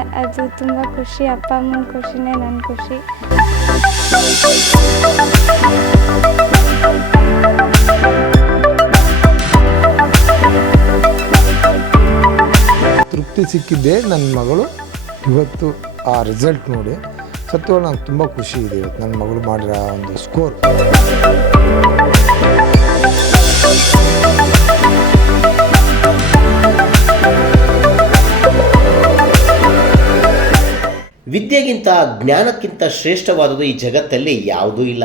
ಅದು ತುಂಬ ಖುಷಿ. ಅಪ್ಪ ಅಮ್ಮನ ಖುಷಿನೇ ನನ್ನ ಖುಷಿ. ತೃಪ್ತಿ ಸಿಕ್ಕಿದ್ದೆ ನನ್ನ ಮಗಳು. ಇವತ್ತು ಆ ರಿಸಲ್ಟ್ ನೋಡಿ. ಸತ್ಯವಾಗಿ ನಂಗೆ ತುಂಬ ಖುಷಿ ಇದೆ. ಇವತ್ತು ನನ್ನ ಮಗಳು ಮಾಡಿರೋ ಒಂದು ಸ್ಕೋರ್ ವಿದ್ಯೆಗಿಂತ ಜ್ಞಾನಕ್ಕಿಂತ ಶ್ರೇಷ್ಠವಾದುದು ಈ ಜಗತ್ತಲ್ಲಿ ಯಾವುದೂ ಇಲ್ಲ.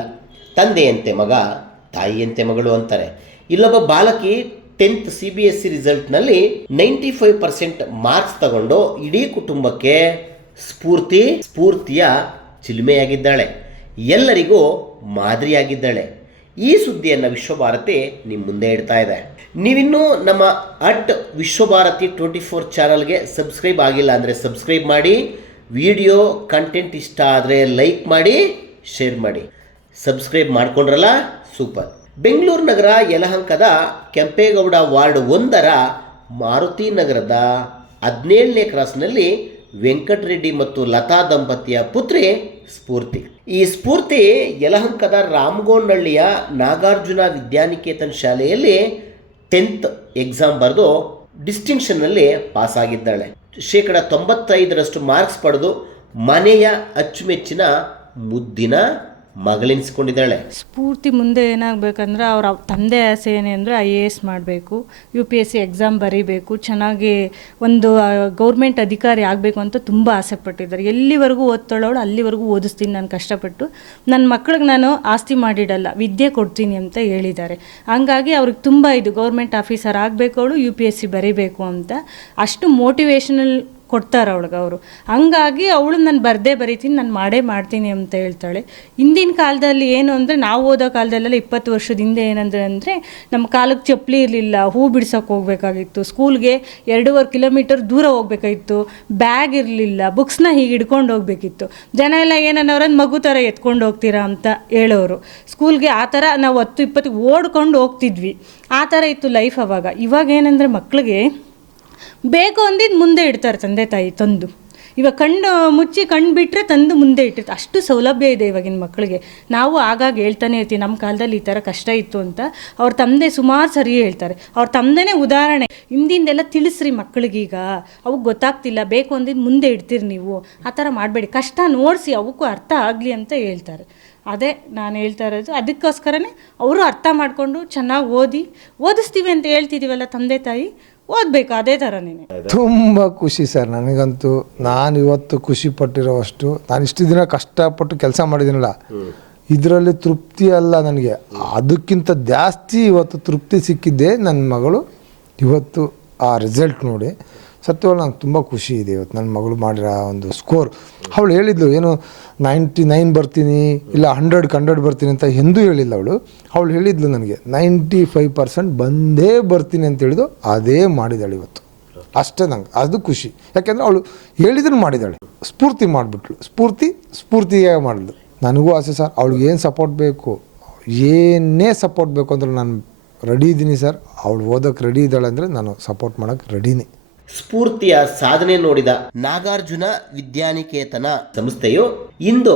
ತಂದೆಯಂತೆ ಮಗ, ತಾಯಿಯಂತೆ ಮಗಳು ಅಂತಾರೆ. ಇಲ್ಲೊಬ್ಬ ಬಾಲಕಿ tenth C B S C ರಿಸಲ್ಟ್ನಲ್ಲಿ ninety five percent marks ತಗೊಂಡು ಇಡೀ ಕುಟುಂಬಕ್ಕೆ ಸ್ಫೂರ್ತಿ, ಸ್ಫೂರ್ತಿಯ ಚಿಲುಮೆಯಾಗಿದ್ದಾಳೆ. ಎಲ್ಲರಿಗೂ ಮಾದರಿಯಾಗಿದ್ದಾಳೆ. ಈ ಸುದ್ದಿಯನ್ನು ವಿಶ್ವಭಾರತಿ ನಿಮ್ಮ ಮುಂದೆ ಇಡ್ತಾ ಇದೆ. ನೀವಿನ್ನೂ ನಮ್ಮ ಅಟ್ ವಿಶ್ವಭಾರತಿ ಟ್ವೆಂಟಿ ಫೋರ್ ಚಾನಲ್ಗೆ ಸಬ್ಸ್ಕ್ರೈಬ್ ಆಗಿಲ್ಲ ಅಂದರೆ ಸಬ್ಸ್ಕ್ರೈಬ್ ಮಾಡಿ. ವಿಡಿಯೋ ಕಂಟೆಂಟ್ ಇಷ್ಟ ಆದರೆ ಲೈಕ್ ಮಾಡಿ, ಶೇರ್ ಮಾಡಿ. ಸಬ್ಸ್ಕ್ರೈಬ್ ಮಾಡ್ಕೊಂಡ್ರಲ್ಲ? ಸೂಪರ್. ಬೆಂಗಳೂರು ನಗರ ಯಲಹಂಕದ ಕೆಂಪೇಗೌಡ ವಾರ್ಡ್ ಒಂದರ ಮಾರುತಿ ನಗರದ ಹದಿನೇಳನೇ ಕ್ರಾಸ್ನಲ್ಲಿ ವೆಂಕಟರೆಡ್ಡಿ ಮತ್ತು ಲತಾ ದಂಪತಿಯ ಪುತ್ರಿ ಸ್ಫೂರ್ತಿ. ಈ ಸ್ಫೂರ್ತಿ ಯಲಹಂಕದ ರಾಮಗೋನಹಳ್ಳಿಯ ನಾಗಾರ್ಜುನ ವಿದ್ಯಾನಿಕೇತನ್ ಶಾಲೆಯಲ್ಲಿ ಟೆಂತ್ ಎಕ್ಸಾಮ್ ಬರೆದು ಡಿಸ್ಟಿಂಕ್ಷನ್ನಲ್ಲಿ ಪಾಸ್ ಆಗಿದ್ದಾಳೆ ಶೇಕಡ ತೊಂಬತ್ತೈದರಷ್ಟು ಮಾರ್ಕ್ಸ್ ಪಡೆದು ಮನೆಯ ಅಚ್ಚುಮೆಚ್ಚಿನ ಮುದ್ದಿನ ಮಗಳೆನಿಸಿಕೊಂಡಿದ್ದಾಳೆ. ಸ್ಫೂರ್ತಿ ಮುಂದೆ ಏನಾಗಬೇಕಂದ್ರೆ ಅವ್ರ ತಂದೆ ಆಸೆ ಏನೇ ಅಂದರೆ ಐ ಎ ಎಸ್ ಮಾಡಬೇಕು U P S C exam ಬರೀಬೇಕು, ಚೆನ್ನಾಗಿ ಒಂದು ಗೌರ್ಮೆಂಟ್ ಅಧಿಕಾರಿ ಆಗಬೇಕು ಅಂತ ತುಂಬ ಆಸೆ ಪಟ್ಟಿದ್ದಾರೆ ಎಲ್ಲಿವರೆಗೂ ಓದ್ತಾಳವಳು ಅಲ್ಲಿವರೆಗೂ ಓದಿಸ್ತೀನಿ, ನಾನು ಕಷ್ಟಪಟ್ಟು. ನನ್ನ ಮಕ್ಳಿಗೆ ನಾನು ಆಸ್ತಿ ಮಾಡಿಡಲ್ಲ, ವಿದ್ಯೆ ಕೊಡ್ತೀನಿ ಅಂತ ಹೇಳಿದ್ದಾರೆ. ಹಂಗಾಗಿ ಅವ್ರಿಗೆ ತುಂಬ ಇದು ಗೌರ್ಮೆಂಟ್ ಆಫೀಸರ್ ಆಗಬೇಕು ಅವಳು ಯು ಪಿ ಎಸ್ ಸಿ ಬರೀಬೇಕು ಅಂತ. ಅಷ್ಟು ಮೋಟಿವೇಶನಲ್ ಕೊಡ್ತಾರೆ ಅವಳಿಗೆ ಅವರು. ಹಂಗಾಗಿ ಅವಳು ನಾನು ಬರದೇ ಬರೀತೀನಿ, ನಾನು ಮಾಡೇ ಮಾಡ್ತೀನಿ ಅಂತ ಹೇಳ್ತಾಳೆ. ಹಿಂದಿನ ಕಾಲದಲ್ಲಿ ಏನು ಅಂದರೆ, ನಾವು ಓದೋ ಕಾಲದಲ್ಲೆಲ್ಲ ಇಪ್ಪತ್ತು ವರ್ಷದ ಹಿಂದೆ ಏನಂದ್ರೆ ಅಂದರೆ ನಮ್ಮ ಕಾಲಕ್ಕೆ ಚಪ್ಪಲಿ ಇರಲಿಲ್ಲ, ಹೂ ಬಿಡ್ಸೋಕೆ ಹೋಗ್ಬೇಕಾಗಿತ್ತು. ಸ್ಕೂಲ್ಗೆ ಎರಡೂವರೆ ಕಿಲೋಮೀಟರ್ ದೂರ ಹೋಗ್ಬೇಕಾಗಿತ್ತು. ಬ್ಯಾಗ್ ಇರಲಿಲ್ಲ, ಬುಕ್ಸ್ನ ಹೀಗೆ ಹಿಡ್ಕೊಂಡು ಹೋಗ್ಬೇಕಿತ್ತು. ಜನ ಎಲ್ಲ ಏನನ್ನೋರನ್ನ ಮಗು ಥರ ಎತ್ಕೊಂಡು ಹೋಗ್ತೀರಾ ಅಂತ ಹೇಳೋರು. ಸ್ಕೂಲ್ಗೆ ಆ ಥರ ನಾವು ಹತ್ತು ಇಪ್ಪತ್ತು ಓಡ್ಕೊಂಡು ಹೋಗ್ತಿದ್ವಿ. ಆ ಥರ ಇತ್ತು ಲೈಫ್ ಅವಾಗ. ಇವಾಗ ಏನಂದರೆ ಮಕ್ಕಳಿಗೆ ಬೇಕು ಅಂದಿದ್ದು ಮುಂದೆ ಇಡ್ತಾರೆ ತಂದೆ ತಾಯಿ ತಂದು. ಇವಾಗ ಕಣ್ಣು ಮುಚ್ಚಿ ಕಣ್ಣು ಬಿಟ್ಟರೆ ತಂದು ಮುಂದೆ ಇಟ್ಟಿರ್ತಾರೆ ಅಷ್ಟು ಸೌಲಭ್ಯ ಇದೆ ಇವಾಗಿನ ಮಕ್ಕಳಿಗೆ ನಾವು ಆಗಾಗ ಹೇಳ್ತಾನೆ ಇರ್ತೀವಿ ನಮ್ಮ ಕಾಲದಲ್ಲಿ ಈ ಥರ ಕಷ್ಟ ಇತ್ತು ಅಂತ. ಅವ್ರ ತಂದೆ ಸುಮಾರು ಸರಿ ಹೇಳ್ತಾರೆ. ಅವ್ರ ತಂದೆನೇ ಉದಾಹರಣೆ. ಹಿಂದಿಂದೆಲ್ಲ ತಿಳಿಸ್ರಿ ಮಕ್ಕಳಿಗೀಗ ಅವಕ್ಕೆ ಗೊತ್ತಾಗ್ತಿಲ್ಲ ಬೇಕು ಅಂದಿದ್ದು ಮುಂದೆ ಇಡ್ತೀರಿ ನೀವು. ಆ ಥರ ಮಾಡಬೇಡಿ. ಕಷ್ಟ ನೋಡಿಸಿ ಅವಕ್ಕೂ ಅರ್ಥ ಆಗಲಿ ಅಂತ ಹೇಳ್ತಾರೆ. ಅದೇ ನಾನು ಹೇಳ್ತಾ ಇರೋದು. ಅದಕ್ಕೋಸ್ಕರನೇ ಅವರು ಅರ್ಥ ಮಾಡಿಕೊಂಡು ಚೆನ್ನಾಗಿ ಓದಿ. ಓದಿಸ್ತೀವಿ ಅಂತ ಹೇಳ್ತಿದ್ದೀವಲ್ಲ ತಂದೆ ತಾಯಿ? ಓದಬೇಕು, ಅದೇ ಥರನೇ ತುಂಬ ಖುಷಿ ಸರ್, ನನಗಂತೂ ನಾನು ಇವತ್ತು ಖುಷಿ ಪಟ್ಟಿರೋವಷ್ಟು, ನಾನು ಇಷ್ಟು ದಿನ ಕಷ್ಟಪಟ್ಟು ಕೆಲಸ ಮಾಡಿದ್ದೀನಲ್ಲ, ಇದರಲ್ಲಿ ತೃಪ್ತಿ ಅಲ್ಲ ನನಗೆ. ಅದಕ್ಕಿಂತ ಜಾಸ್ತಿ ಇವತ್ತು ತೃಪ್ತಿ ಸಿಕ್ಕಿದ್ದೆ ನನ್ನ ಮಗಳು. ಇವತ್ತು ಆ ರಿಸಲ್ಟ್ ನೋಡಿ. ಸತ್ಯವಾಗಿ ನಂಗೆ ತುಂಬ ಖುಷಿ ಇದೆ. ಇವತ್ತು ನನ್ನ ಮಗಳು ಮಾಡಿರೋ ಒಂದು ಸ್ಕೋರ್ ಅವಳು ಹೇಳಿದ್ಲು, ಏನು ನೈಂಟಿ ನೈನ್ ಬರ್ತೀನಿ, ಇಲ್ಲ ಹಂಡ್ರೆಡ್ ಹಂಡ್ರೆಡ್ ಬರ್ತೀನಿ ಅಂತ ಎಂದೂ ಹೇಳಿಲ್ಲ ಅವಳು. ಅವಳು ಹೇಳಿದ್ಲು ನನಗೆ ನೈಂಟಿ ಫೈವ್ ಪರ್ಸೆಂಟ್ ಬಂದೇ ಬರ್ತೀನಿ ಅಂತ ಹೇಳಿದು ಅದೇ ಮಾಡಿದಾಳೆ ಇವತ್ತು. ಅಷ್ಟೇ ನಂಗೆ, ಅದು ಖುಷಿ. ಯಾಕೆಂದರೆ ಅವಳು ಹೇಳಿದ್ರು ಮಾಡಿದಾಳೆ. ಸ್ಫೂರ್ತಿ ಮಾಡಿಬಿಟ್ಳು ಸ್ಫೂರ್ತಿ ಸ್ಫೂರ್ತಿಯಾಗಿ ಮಾಡಿದ್ಲು ನನಗೂ ಆಸೆ ಸರ್, ಅವಳಿಗೆ ಏನು ಸಪೋರ್ಟ್ ಬೇಕು? ಏನೇ ಸಪೋರ್ಟ್ ಬೇಕು ಅಂದ್ರೆ ನಾನು ರೆಡಿ ಇದ್ದೀನಿ ಸರ್. ಅವಳು ಓದೋಕ್ಕೆ ರೆಡಿ ಇದ್ದಾಳೆ ಅಂದರೆ ನಾನು ಸಪೋರ್ಟ್ ಮಾಡೋಕ್ಕೆ ರೆಡಿನೇ ಸ್ಫೂರ್ತಿಯ ಸಾಧನೆ ನೋಡಿದ ನಾಗಾರ್ಜುನ ವಿದ್ಯಾನಿಕೇತನ ಸಂಸ್ಥೆಯು ಇಂದು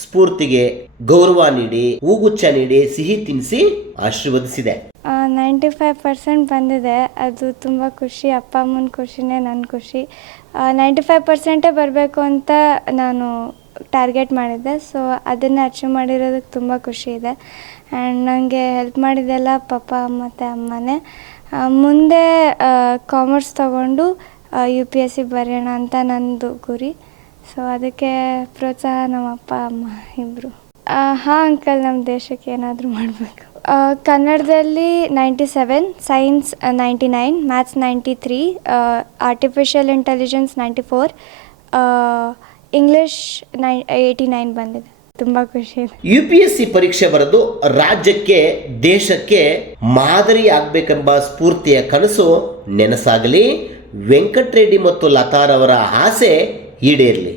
ಸ್ಫೂರ್ತಿಗೆ ಗೌರವ ನೀಡಿ, ಹೂಗುಚ್ಛ ನೀಡಿ, ಸಿಹಿ ತಿನ್ನಿಸಿ ಆಶೀರ್ವದಿಸಿದೆ. ನೈಂಟಿ ಫೈವ್ ಪರ್ಸೆಂಟ್ ಬಂದಿದೆ. ಅದು ತುಂಬ ಖುಷಿ. ಅಪ್ಪ, ಅಮ್ಮನ ಖುಷಿನೇ ನನ್ನ ಖುಷಿ. ನೈಂಟಿ ಫೈವ್ ಪರ್ಸೆಂಟೇ ಬರಬೇಕು ಅಂತ ನಾನು ಟಾರ್ಗೆಟ್ ಮಾಡಿದ್ದೆ. ಸೊ ಅದನ್ನು ಅಚೀವ್ ಮಾಡಿರೋದಕ್ಕೆ ತುಂಬ ಖುಷಿ ಇದೆ. ಆ್ಯಂಡ್ ನನಗೆ ಹೆಲ್ಪ್ ಮಾಡಿದ್ದೆಲ್ಲ ಪಪ್ಪ ಮತ್ತು ಅಮ್ಮನೇ. ಮುಂದೆ ಕಾಮರ್ಸ್ ತಗೊಂಡು ಯು ಪಿ ಎಸ್ ಸಿ ಬರೆಯೋಣ ಅಂತ ನಂದು ಗುರಿ. ಸೊ ಅದಕ್ಕೆ ಪ್ರೋತ್ಸಾಹ ನಮ್ಮ ಅಪ್ಪ, ಅಮ್ಮ ಇಬ್ಬರು ಹಾಂ ಅಂಕಲ್ ನಮ್ಮ ದೇಶಕ್ಕೆ ಏನಾದರೂ ಮಾಡಬೇಕು. ಕನ್ನಡದಲ್ಲಿ ninety seven science ninety nine maths ninety three artificial intelligence ninety four English ನೈ ಏಯ್ಟಿ ನೈನ್ ಬಂದಿದೆ. ತುಂಬ ಖುಷಿ. ಯು ಪಿ ಎಸ್ ಸಿ ಪರೀಕ್ಷೆ ಬರೆದು ರಾಜ್ಯಕ್ಕೆ, ದೇಶಕ್ಕೆ ಮಾದರಿ ಆಗ್ಬೇಕೆಂಬ ಸ್ಫೂರ್ತಿಯ ಕನಸು ನೆನಸಾಗಲಿ. ವೆಂಕಟರೆಡ್ಡಿ ಮತ್ತು ಲತಾರವರ ಆಸೆ ಈಡೇರಲಿ.